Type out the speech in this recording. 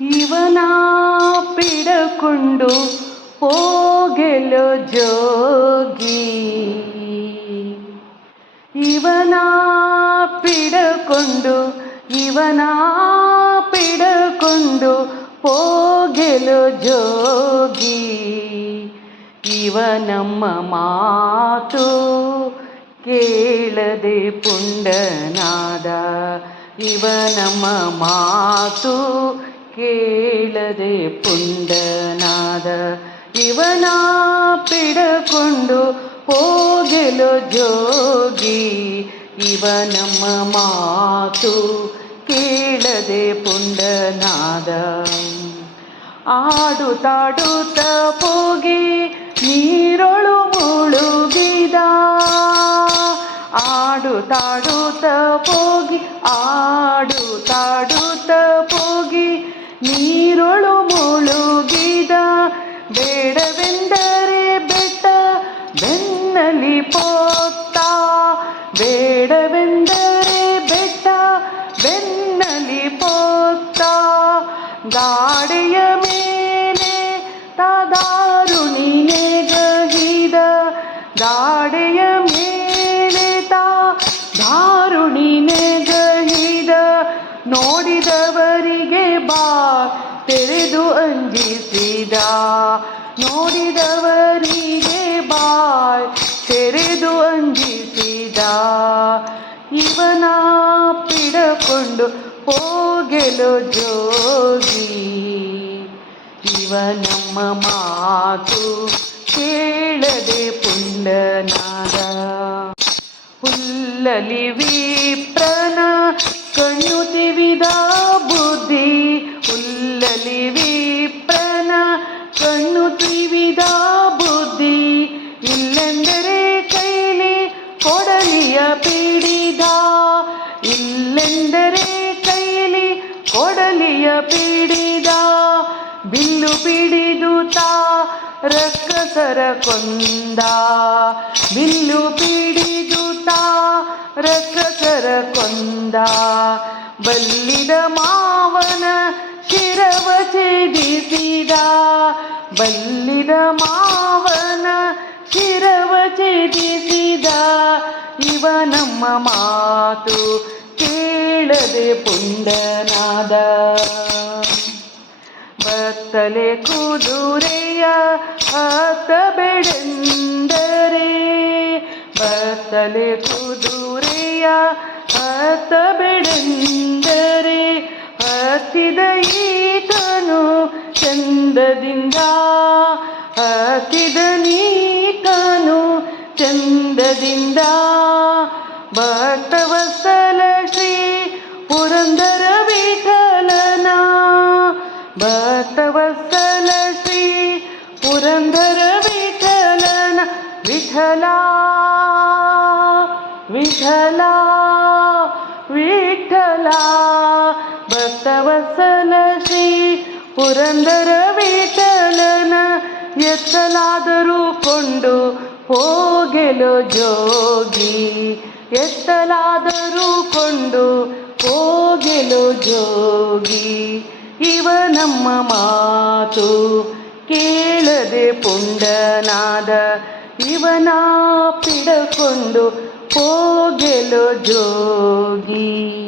ಇವನ ಪಿಡಕೊಂಡು ಹೋಗೆಲು ಜೋಗಿ. ಇವನ ಪಿಡಕೊಂಡು ಹೋಗೆಲು ಜೋಗಿ. ಇವ ನಮ್ಮ ಮಾತು ಕೇಳದೆ ಪುಂಡನಾದ. ಇವ ನಮ್ಮ ಮಾತು ಕೇಳದೆ ಪುಂಡನಾದ. ಇವನ ಪಿಡಕೊಂಡು ಹೋಗೆಲು ಜೋಗಿ. ಇವ ನಮ್ಮ ಮಾತು ಕೇಳದೆ ಪುಂಡನಾದ. ಆಡುತ್ತಾಡುತ್ತ ಹೋಗಿ ನೀರೊಳು ಮುಳುಗಿದ. ಆಡುತ್ತಾಡುತ್ತ ಹೋಗಿ ನೀರೊಳು ಮುಳುಗಿದ. ಬೇಡವೆಂದರೆ ಬೆಟ್ಟ ಬೆನ್ನಲಿ ಪೋತ್ತ. ಬೇಡವೆಂದರೆ ಬೆಟ್ಟ ಬೆನ್ನಲಿ ಪೋತ್ತ. ಗಾಡಿಯ ಮೇಲೆ ತಾದಾರುಣಿ ನೆಗಹಿದ. ಗಾಡಿಯ ಮೇಲೆ ದಾರುಣಿ ನೆಗಹಿದ. ನೋಡಿದವರಿಗೆ ಬಾ ತೆರೆದು ಅಂಜಿಸಿದ. ನೋಡಿದವರಿಗೆ ಬಾಯ್ ತೆರೆದು ಅಂಜಿಸಿದ. ಇವನ ಪಿಡಕೊಂಡು ಹೋಗೆಲು ಜೋಗಿ. ಇವ ನಮ್ಮ ಮಾತು ಕೇಳದೆ ಪುಂಡನಾದ. ಹುಲ್ಲಲಿ ವಿಪ್ರನ ಕಣ್ಣು ತಿವಿದ ಬುದ್ಧಿ. ಹುಲ್ಲಲಿ ವಿಪ್ರನ ಕಣ್ಣು ತಿವಿದ ಬುದ್ಧಿ. ಇಲ್ಲೆಂದರೆ ಕೈಲಿ ಕೊಡಲಿಯ ಪಿಡಿದ. ಇಲ್ಲೆಂದರೆ ಕೈಲಿ ಕೊಡಲಿಯ ಪಿಡಿದ. ಬಿಲ್ಲು ಪಿಡಿದು ರಕ್ಕಸರ ಕೊಂದ. ಬಿಲ್ಲು ಪಿಡಿದು ರಕ್ಕಸರ ಕೊಂದ. ಬಲ್ಲಿದ ಮಾವನ ಶಿರವ ಛೇದಿಸಿದ. ಬಲ್ಲಿದ ಮಾವನ ಶಿರವ ಛೇದಿಸಿದ. ಇವ ನಮ್ಮ ಮಾತು ಕೇಳದೆ ಪುಂಡನಾದ. ಬತ್ತಲೆ ಕುದುರೆಯ ಹತ್ತಬೇಡೆಂದರೆ. ಬತ್ತಲೆ ಕುದುರೆಯ ಹತ್ತಬೇಡೆಂದರೆ. ಹತ್ತಿದ ಈತನು ಚಂದದಿಂದ. ಹತ್ತಿದ ನೀತನು ಚಂದದಿಂದ. ಭಕ್ತವತ್ಸಲ ಶ್ರೀ ಪುರಂದರ ವಿಠಲನ. ಭಕ್ತವತ್ಸಲ ಶ್ರೀ ಪುರಂದರ ವಿಠಲನ. ವಿಠಲ ವಿಠಲ ವಿಠಲ. ಭಕ್ತವತ್ಸಲ ಶ್ರೀ ಪುರಂದರ ವಿಠಲನ. ಎತ್ತಲಾದರೂ ಕೊಂಡು ಹೋಗೆಲು ಜೋಗಿ. ಎತ್ತಲಾದರೂ ಕೊಂಡು ಹೋಗೆಲು ಜೋಗಿ. ಇವ ನಮ್ಮ ಮಾತು ಕೇಳದೆ ಪುಂಡನಾದ. ಇವನ ಪಿಡಕೊಂಡು ಹೋಗೆಲು ಜೋಗಿ.